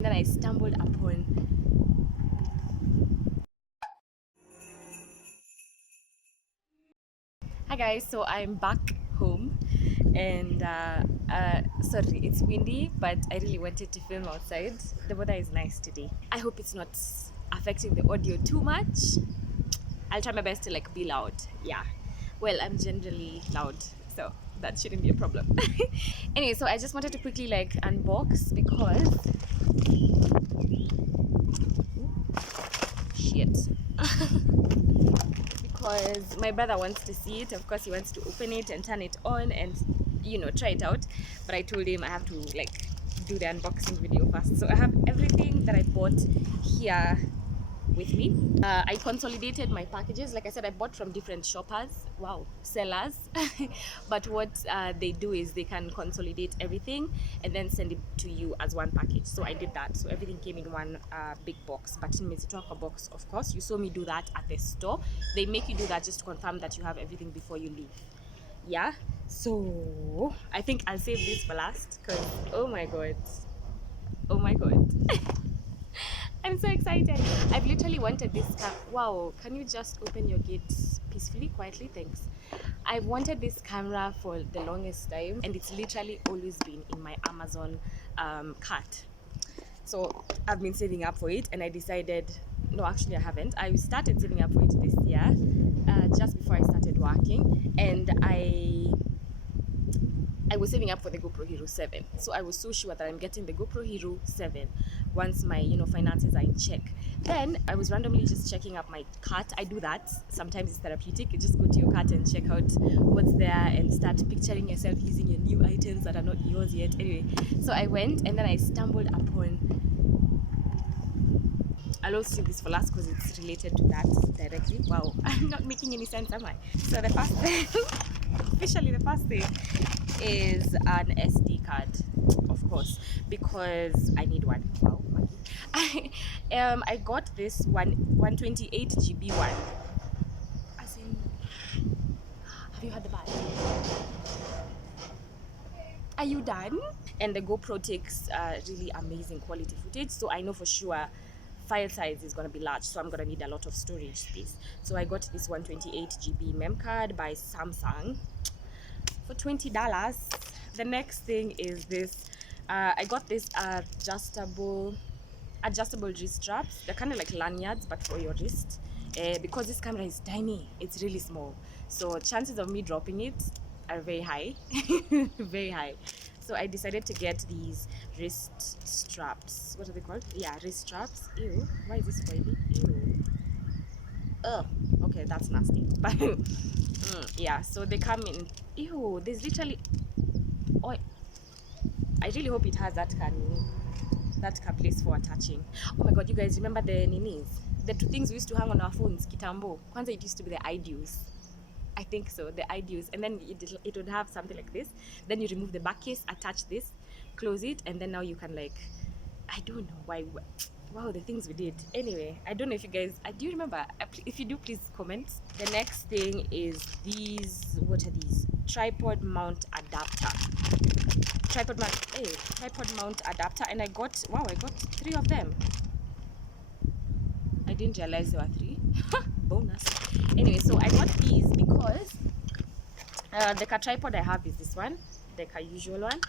Then I stumbled upon Hi guys, so I'm back home and sorry, it's windy, but I really wanted to film outside. The weather is nice today. I hope it's not affecting the audio too much. I'll try my best to like be loud. Yeah, well, I'm generally loud, so that shouldn't be a problem. Anyway, so I just wanted to quickly like unbox because shit. Because my brother wants to see it. Of course, he wants to open it and turn it on and, you know, try it out. But I told him I have to like do the unboxing video first. So I have everything that I bought here with me. I consolidated my packages. Like I said, I bought from different shoppers, sellers. But what they do is they can consolidate everything and then send it to you as one package. So I did that. So everything came in one big box, but in Mezitoka box, of course. You saw me do that at the store. They make you do that just to confirm that you have everything before you leave. Yeah, so I think I'll save this for last because oh my god, I'm so excited. I've literally wanted this wow, can you just open your gates peacefully, quietly? Thanks. I've wanted this camera for the longest time and it's literally always been in my Amazon cart. So I've been saving up for it and I decided, no, actually I haven't. I started saving up for it this year, just before I started working, and I was saving up for the GoPro Hero 7. So I was so sure that I'm getting the GoPro Hero 7 once my, finances are in check. Then I was randomly just checking up my cart. I do that. Sometimes it's therapeutic. You just go to your cart and check out what's there and start picturing yourself using your new items that are not yours yet. Anyway, so I went and then I stumbled upon, I'll also save this for last because it's related to that directly. Wow, I'm not making any sense, am I? So the first thing, officially the first thing is an SD card, of course, because I need one. Wow, I got this 128 GB one. As in, have you heard the bad? Are you done? And the GoPro takes really amazing quality footage, so I know for sure file size is going to be large, so I'm going to need a lot of storage space. So I got this 128 GB mem card by Samsung for $20. The next thing is this. I got this adjustable wrist straps. They're kind of like lanyards but for your wrist, because this camera is tiny, it's really small, so chances of me dropping it are very high. Very high. So I decided to get these wrist straps. What are they called? Yeah, wrist straps. Ew, why is this oily? Ew. Ugh. Okay, that's nasty. But yeah, so they come in. Ew, there's literally oil. I really hope it has that place for attaching. Oh my god, you guys remember the ninis? The two things we used to hang on our phones, kitambo. Kwanza it used to be the iDeals. I think so, the iDeals. And then it would have something like this. Then you remove the back case, attach this, close it, and then now you can like, I don't know why. Wow, the things we did. Anyway, I don't know if you guys, do you remember? If you do, please comment. The next thing is these, what are these? Tripod mount adapter. Tripod mount adapter, and I got 3 of them. I didn't realize there were 3. Bonus. Anyway, so I got these because the tripod I have is this one, the usual one.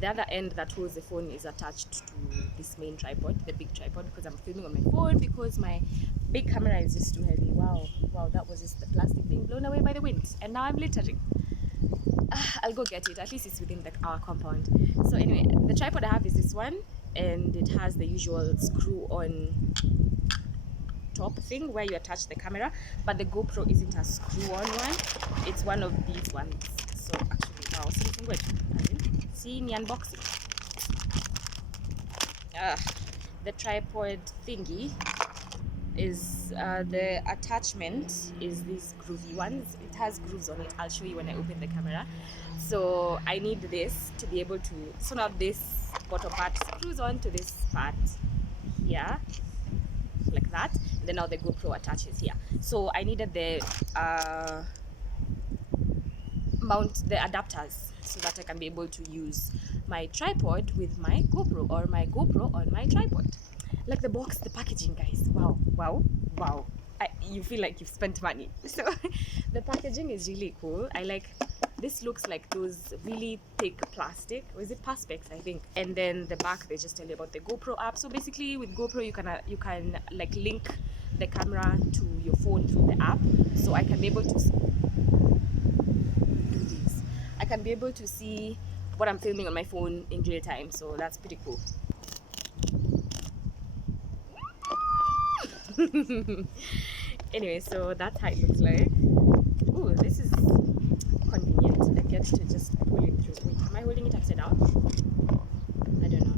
The other end that holds the phone is attached to this main tripod, the big tripod, because I'm filming on my phone because my big camera is just too heavy. Wow, that was just the plastic being blown away by the wind, and now I'm littering. I'll go get it. At least it's within our compound. So anyway, the tripod I have is this one, and it has the usual screw-on top thing where you attach the camera, but the GoPro isn't a screw-on one. It's one of these ones. So actually, wow, see me unboxing. The tripod thingy is the attachment is these groovy ones. It has grooves on it. I'll show you when I open the camera. So I need this to be able to, so now this bottom part screws on to this part here like that, and then now the GoPro attaches here. So I needed the mount the adapters so that I can be able to use my tripod with my GoPro, or my GoPro on my tripod. Like the box, the packaging, guys, wow, wow, wow. You feel like you've spent money. So the packaging is really cool. I like this. Looks like those really thick plastic, or is it Perspex, I think. And then the back, they just tell you about the GoPro app. So basically with GoPro, you can like link the camera to your phone through the app. So I can be able to do this. I can be able to see what I'm filming on my phone in real time. So that's pretty cool. Anyway, so that's how it looks like. Ooh, this is convenient. I get to just pull it through. Wait, am I holding it upside down? I don't know.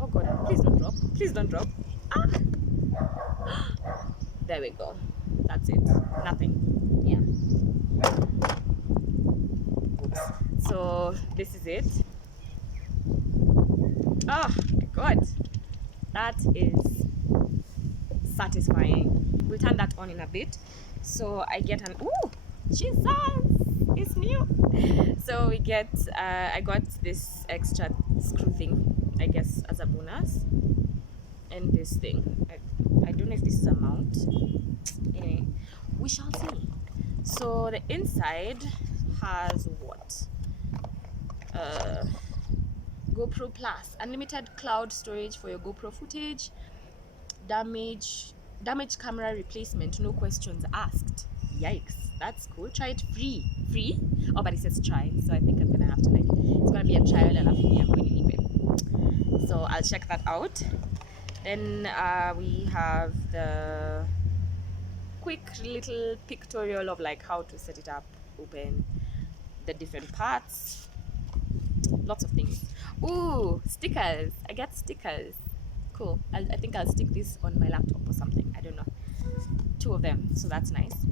Oh god, please don't drop. Please don't drop. Ah! There we go. That's it. Nothing. Yeah. Oops. So this is it. Oh my god. That is satisfying. We'll turn that on in a bit. So I get an ooh, Jesus, it's new. So we get I got this extra screw thing, I guess, as a bonus, and this thing. I don't know if this is a mount. Anyway, we shall see. So the inside has what? GoPro Plus, unlimited cloud storage for your GoPro footage. Damaged camera replacement, no questions asked. Yikes, that's cool. Try it free. Oh, but it says try, so I think I'm gonna have to, like, it's gonna be a trial and after me I'm going to leave it. So I'll check that out. Then we have the quick little pictorial of like how to set it up, open the different parts, lots of things. Ooh, stickers. I get stickers. Cool. I think I'll stick this on my laptop or something. I don't know. 2 of them, so that's nice.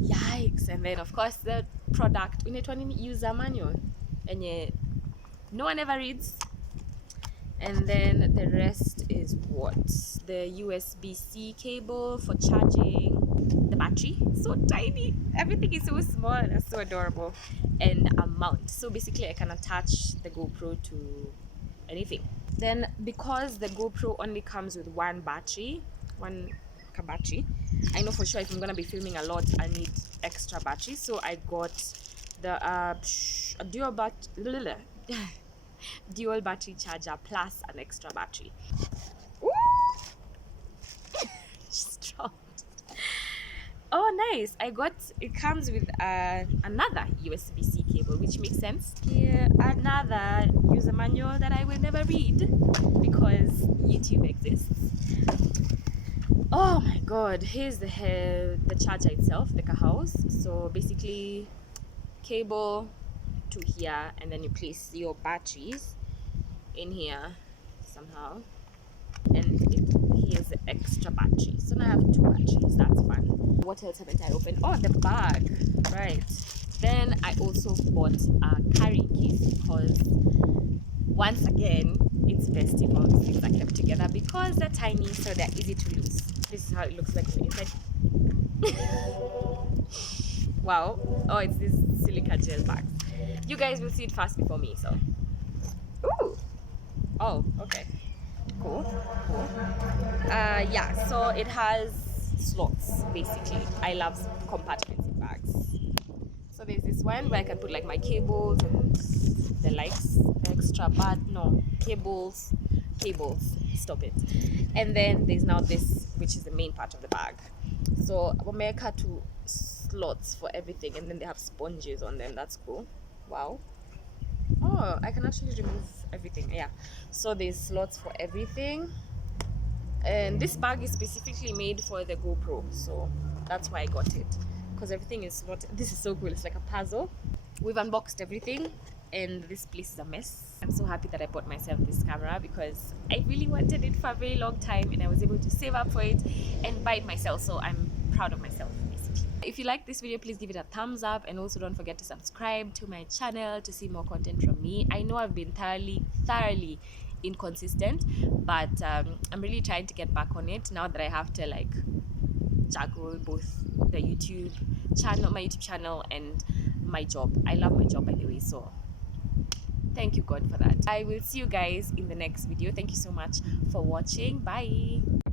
Yikes. And then of course the product, unaitwa nini, user manual, and no one ever reads. And then the rest is what? The USB-C cable for charging, the battery, so tiny, everything is so small and so adorable, and a mount. So basically I can attach the GoPro to anything. Then because the GoPro only comes with one battery, I know for sure if I'm gonna be filming a lot I need extra battery, so I got the dual battery charger plus an extra battery. Ooh! Just dropped. Oh nice, it comes with another USB-C cable, which makes sense. Here, another user manual that I will never read because YouTube exists. Oh my god, here's the charger itself, the house. So basically cable to here, and then you place your batteries in here somehow, and here's the extra battery. So now I have 2 batteries. That's fun. What else haven't I opened? Oh, the bag, right. Then I also bought a carrying case because once again it's festive. All these things are kept together because they're tiny, so they're easy to lose. This is how it looks like on the inside. Wow. Oh, it's this silica gel bag. You guys will see it fast before me, so. Ooh. Oh, okay. Cool. Yeah, so it has slots, basically. I love compartments in bags. So there's this one where I can put like my cables and the likes, extra cables, stop it. And then there's now this, which is the main part of the bag. So Omeka 2 slots for everything, and then they have sponges on them. That's cool. Wow. Oh, I can actually remove everything. Yeah, so there's slots for everything, and this bag is specifically made for the GoPro, so that's why I got it, because everything is slotted. This is so cool. It's like a puzzle. We've unboxed everything and this place is a mess. I'm so happy that I bought myself this camera because I really wanted it for a very long time, and I was able to save up for it and buy it myself, so I'm proud of myself. If you like this video, please give it a thumbs up, and also don't forget to subscribe to my channel to see more content from me. I know I've been thoroughly inconsistent, but I'm really trying to get back on it now that I have to juggle both the YouTube channel, my YouTube channel, and my job. I love my job, by the way. So thank you, God, for that. I will see you guys in the next video. Thank you so much for watching. Bye.